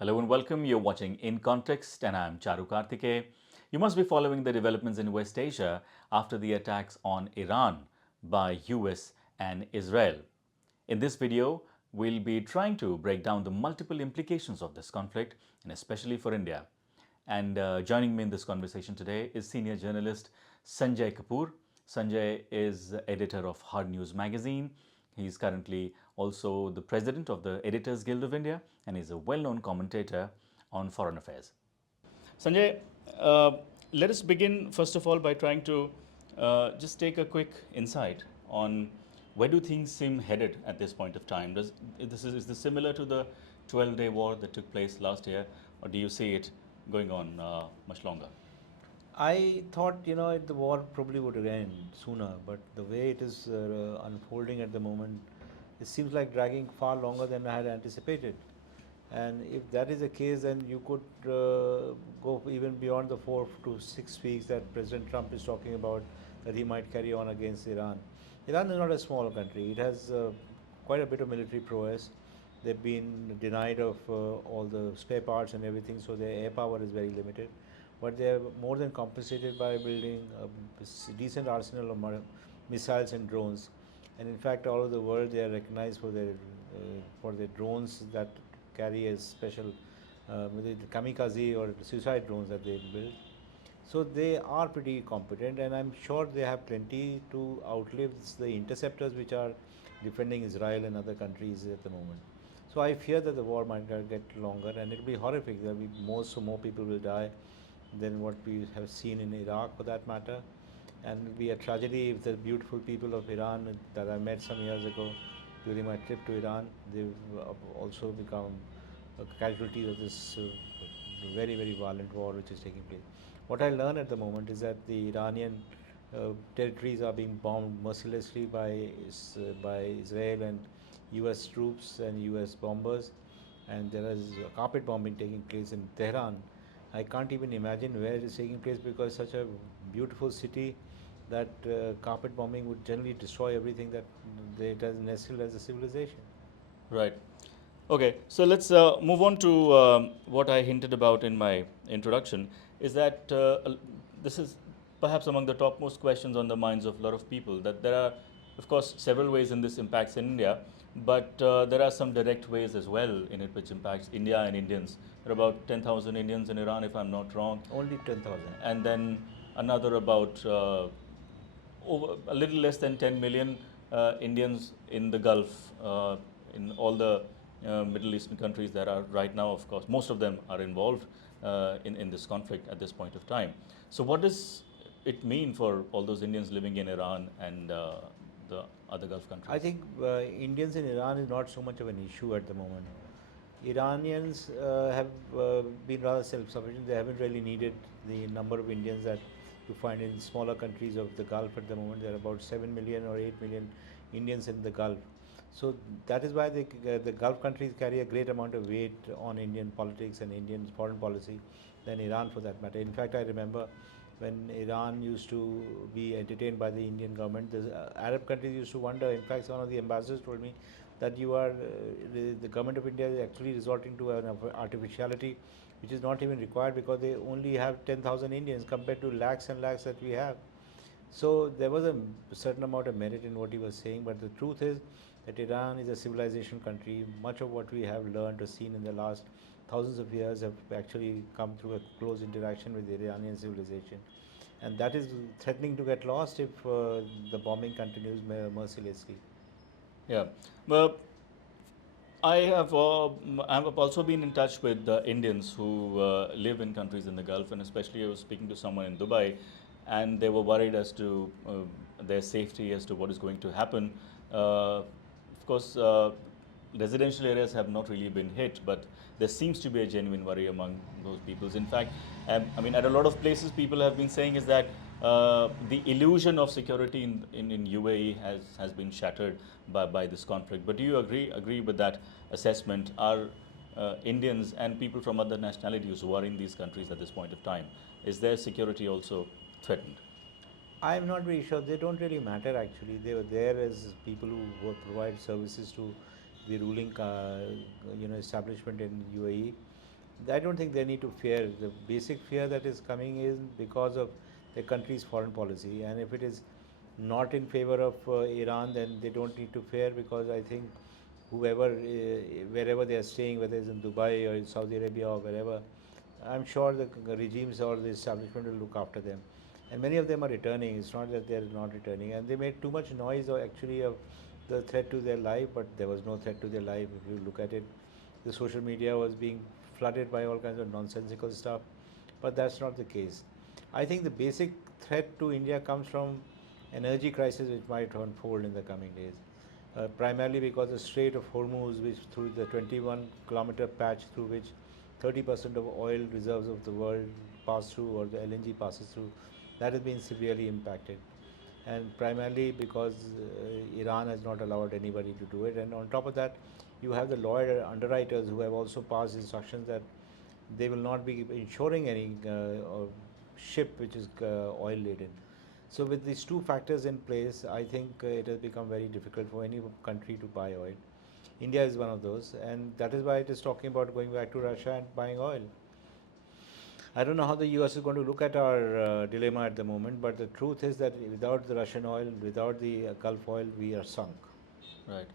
Hello and welcome. You're watching In Context, and I'm Charu Kartikeya. You must be following the developments in West Asia after the attacks on Iran by US and Israel. In this video, we'll be trying to break down the multiple implications of this conflict, and especially for India. And joining me in this conversation today is senior journalist Sanjay Kapoor. Sanjay is editor of Hard News magazine. He's currently also the president of the Editors Guild of India and is a well known commentator on foreign affairs. Sanjay, uh, let us begin first of all by trying to just take a quick insight on where do things seem headed at this point of time. Is this similar to the 12-day war that took place last year, or do you see it going on much longer? I thought, the war probably would end sooner, but the way it is unfolding at the moment, it seems like dragging far longer than I had anticipated. And if that is the case, then you could go even beyond the 4 to 6 weeks that President Trump is talking about that he might carry on against Iran. Iran is not a small country. It has quite a bit of military prowess. They've been denied of all the spare parts and everything, so their air power is very limited. But they are more than compensated by building a decent arsenal of missiles and drones. And in fact, all over the world, they are recognized for their drones that carry a special the kamikaze or suicide drones that they build. So they are pretty competent, and I'm sure they have plenty to outlive the interceptors which are defending Israel and other countries at the moment. So I fear that the war might get longer, and it will be horrific. There will be more people will die than what we have seen in Iraq, for that matter. And it will be a tragedy if the beautiful people of Iran that I met some years ago during my trip to Iran, they've also become casualties of this very violent war which is taking place. What I learn at the moment is that the Iranian territories are being bombed mercilessly by Israel and U.S. troops and U.S. bombers, and there is carpet bombing taking place in Tehran. I can't even imagine where it is taking place because such a beautiful city that carpet bombing would generally destroy everything that it has nestled as a civilization. Right. Okay, so let's move on to what I hinted about in my introduction. Is that this is perhaps among the topmost questions on the minds of a lot of people. That there are, of course, several ways in this impacts in India, but there are some direct ways as well in it which impacts India and Indians. There are about 10,000 Indians in Iran, if I'm not wrong, Only 10,000. and then another about over a little less than 10 million Indians in the Gulf, in all the Middle Eastern countries that are right now, of course, most of them are involved in this conflict at this point of time. So, what does it mean for all those Indians living in Iran and the other Gulf countries? I think Indians in Iran is not so much of an issue at the moment. Iranians have been rather self-sufficient. They haven't really needed the number of Indians that you find in smaller countries of the Gulf at the moment. There are about 7 million or 8 million Indians in the Gulf. So that is why the Gulf countries carry a great amount of weight on Indian politics and Indian foreign policy than Iran for that matter. In fact, I remember when Iran used to be entertained by the Indian government, the Arab countries used to wonder. In fact, one of the ambassadors told me that the government of India is actually resorting to an artificiality which is not even required because they only have 10,000 Indians compared to lakhs and lakhs that we have. So there was a certain amount of merit in what he was saying, but the truth is that Iran is a civilization country. Much of what we have learned or seen in the last thousands of years have actually come through a close interaction with the Iranian civilization. And that is threatening to get lost if the bombing continues mercilessly. Yeah. Well, I have also been in touch with Indians who live in countries in the Gulf, and especially I was speaking to someone in Dubai, and they were worried as to their safety, as to what is going to happen. Of course, residential areas have not really been hit, but there seems to be a genuine worry among those peoples. In fact, I mean, at a lot of places, people have been saying is that the illusion of security in UAE has been shattered by this conflict. But do you agree with that assessment? Are Indians and people from other nationalities who are in these countries at this point of time, is their security also threatened? I'm not very sure. They don't really matter actually. They were there as people who provide services to the ruling establishment in UAE. I don't think they need to fear. The basic fear that is coming is because of the country's foreign policy, and if it is not in favor of Iran, then they don't need to fear, because I think whoever, wherever they are staying, whether it's in Dubai or in Saudi Arabia or wherever, I'm sure the regimes or the establishment will look after them. And many of them are returning. It's not that they're not returning. And they made too much noise or actually of the threat to their life, but there was no threat to their life. If you look at it, the social media was being flooded by all kinds of nonsensical stuff, but that's not the case. I think the basic threat to India comes from energy crisis which might unfold in the coming days. Primarily because the Strait of Hormuz, which through the 21-kilometer patch through which 30% of oil reserves of the world pass through, or the LNG passes through, that has been severely impacted. And primarily because Iran has not allowed anybody to do it. And on top of that, you have the lawyer underwriters who have also passed instructions that they will not be insuring any ship which is oil laden. So with these two factors in place, I think it has become very difficult for any country to buy oil. India is one of those, and that is why it is talking about going back to Russia and buying oil. I don't know how the US is going to look at our dilemma at the moment, but the truth is that without the Russian oil, without the Gulf oil, we are sunk. Right.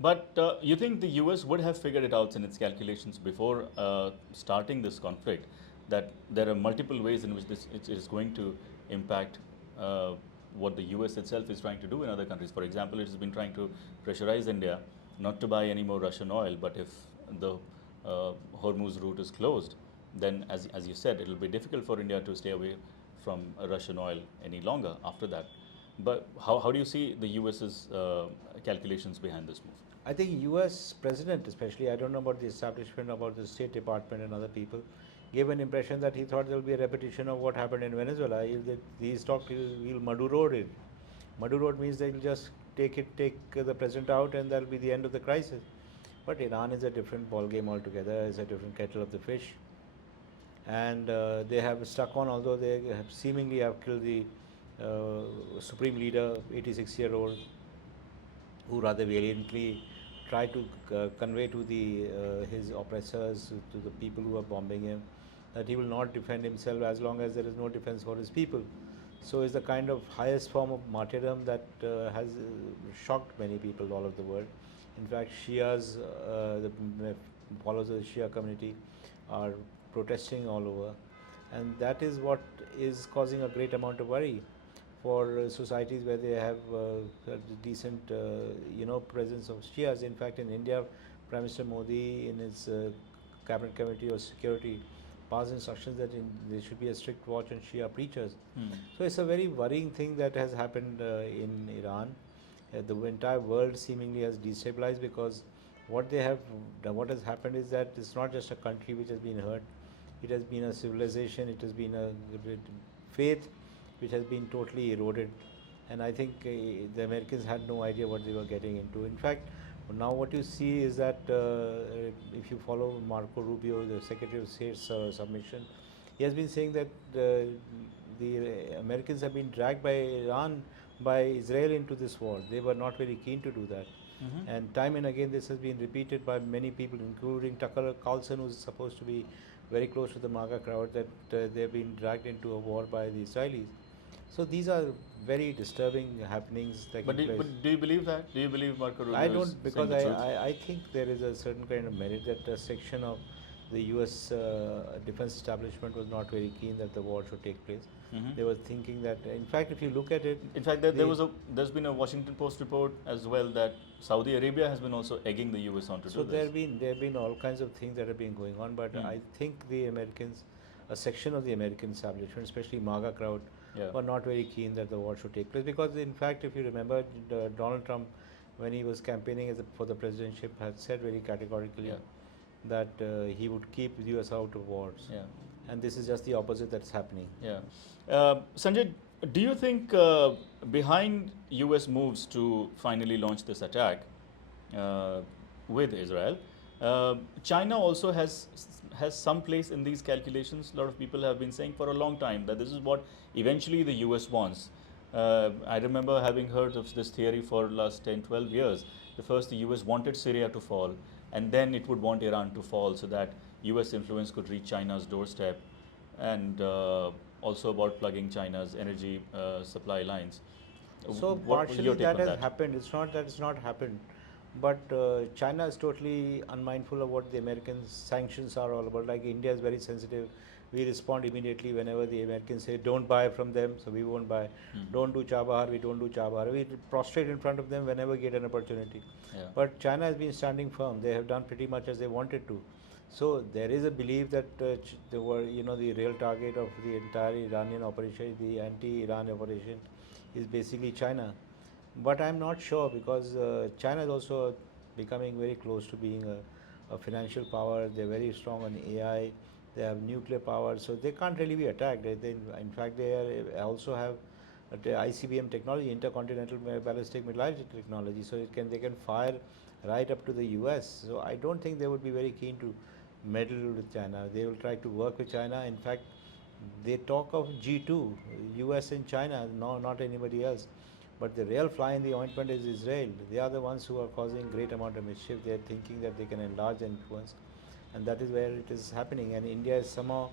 But you think the US would have figured it out in its calculations before starting this conflict, that there are multiple ways in which this it is going to impact what the US itself is trying to do in other countries. For example, it has been trying to pressurize India not to buy any more Russian oil, but if the Hormuz route is closed, then as you said, it will be difficult for India to stay away from Russian oil any longer after that. But how do you see the US's calculations behind this move? I think US president especially, I don't know about the establishment, about the State Department and other people, gave an impression that he thought there will be a repetition of what happened in Venezuela. He's talked, he'll Maduro it. Maduro means they'll just take the president out, and that'll be the end of the crisis. But Iran is a different ball game altogether. It's a different kettle of the fish, and they have stuck on. Although they have seemingly have killed the supreme leader, 86-year-old, who rather valiantly tried to convey to his oppressors, to the people who are bombing him, that he will not defend himself as long as there is no defense for his people. So it's the kind of highest form of martyrdom that has shocked many people all over the world. In fact, Shias, the followers of the Shia community, are protesting all over, and that is what is causing a great amount of worry for societies where they have a decent, presence of Shias. In fact, in India, Prime Minister Modi, in his cabinet committee of security, passed instructions that there should be a strict watch on Shia preachers. So it's a very worrying thing that has happened in Iran. The entire world seemingly has destabilized, because what has happened is that it's not just a country which has been hurt. It has been a civilization. It has been a faith which has been totally eroded. And I think the Americans had no idea what they were getting into. In fact, now what you see is that if you follow Marco Rubio, the Secretary of State's submission, he has been saying that the Americans have been dragged by Israel into this war. They were not very keen to do that. And time and again this has been repeated by many people, including Tucker Carlson, who is supposed to be very close to the MAGA crowd, that they have been dragged into a war by the Israelis. So these are very disturbing happenings taking But place. do you believe that? Do you believe Marco Rubio I is don't, because saying the truth? I think there is a certain kind of merit that a section of the US defense establishment was not very keen that the war should take place. They were thinking that, in fact, if you look at it, In fact, there's been a Washington Post report as well that Saudi Arabia has been also egging the US on to so do there this. have been all kinds of things that have been going on. But I think the Americans, a section of the American establishment, especially MAGA crowd, Yeah. were not very keen that the war should take place, because in fact, if you remember, Donald Trump, when he was campaigning for the presidentship, had said very categorically Yeah. that he would keep the US out of wars. Yeah. And this is just the opposite that's happening. Yeah. Sanjay, do you think behind US moves to finally launch this attack with Israel, China also has some place in these calculations? A lot of people have been saying for a long time that this is what eventually the US wants. I remember having heard of this theory for the last 10, 12 years. The US wanted Syria to fall, and then it would want Iran to fall, so that US influence could reach China's doorstep, and also about plugging China's energy supply lines. So What was your partially take that on has that? happened. It's not that it's not happened, but China is totally unmindful of what the American sanctions are all about. Like India is very sensitive. We respond immediately whenever the Americans say don't buy from them, so we won't buy. Don't do Chabahar, we don't do Chabahar. We prostrate in front of them whenever we get an opportunity. Yeah. But China has been standing firm. They have done pretty much as they wanted to. So there is a belief that they were, the real target of the entire Iranian operation, the anti-Iran operation, is basically China. But I'm not sure because China is also becoming very close to being a financial power. They're very strong on AI. They have nuclear power, so they can't really be attacked. In fact, also have the ICBM technology, intercontinental ballistic missile technology. So they can fire right up to the US. So I don't think they would be very keen to meddle with China. They will try to work with China. In fact, they talk of G2, US and China, no, not anybody else. But the real fly in the ointment is Israel. They are the ones who are causing great amount of mischief. They are thinking that they can enlarge their influence, and that is where it is happening. And India is somehow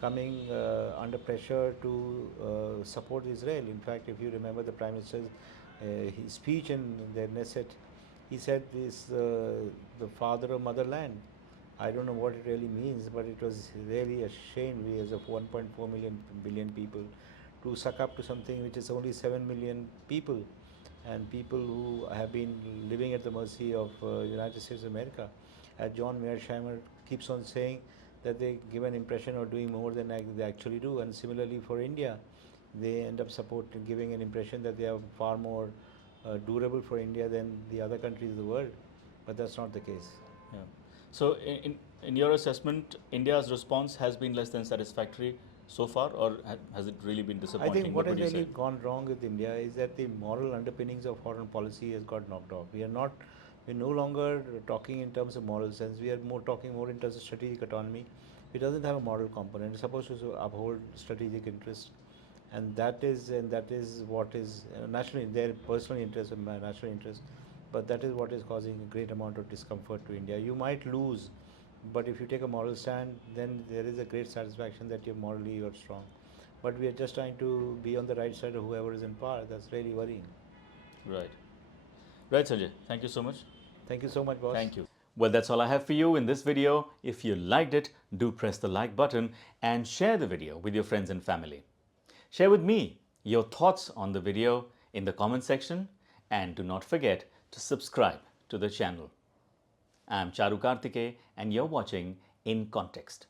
coming under pressure to support Israel. In fact, if you remember the Prime Minister's his speech in the Knesset, he said this the father of motherland. I don't know what it really means, but it was really a shame, we as of 1.4 billion people, to suck up to something which is only 7 million people, and people who have been living at the mercy of United States of America. As John Mearsheimer keeps on saying, that they give an impression of doing more than they actually do, and similarly for India, they end up giving an impression that they are far more durable for India than the other countries of the world, but that's not the case. Yeah. So, in your assessment, India's response has been less than satisfactory so far, or has it really been I disappointing? think What what would has you say? really gone wrong with India is that the moral underpinnings of foreign policy has got knocked off. We're no longer talking in terms of moral sense. We are talking more in terms of strategic autonomy. It doesn't have a moral component. It's supposed to uphold strategic interest, and that is what is national, their personal interest and national interest. But that is what is causing a great amount of discomfort to India. You might lose, but if you take a moral stand, then there is a great satisfaction that you're strong. But we are just trying to be on the right side of whoever is in power. That's really worrying. Right. Right, Sanjay. Thank you so much. Thank you so much, boss. Thank you. Well, that's all I have for you in this video. If you liked it, do press the like button and share the video with your friends and family. Share with me your thoughts on the video in the comment section, and do not forget to subscribe to the channel. I'm Charu Kartikeya and you're watching In Context.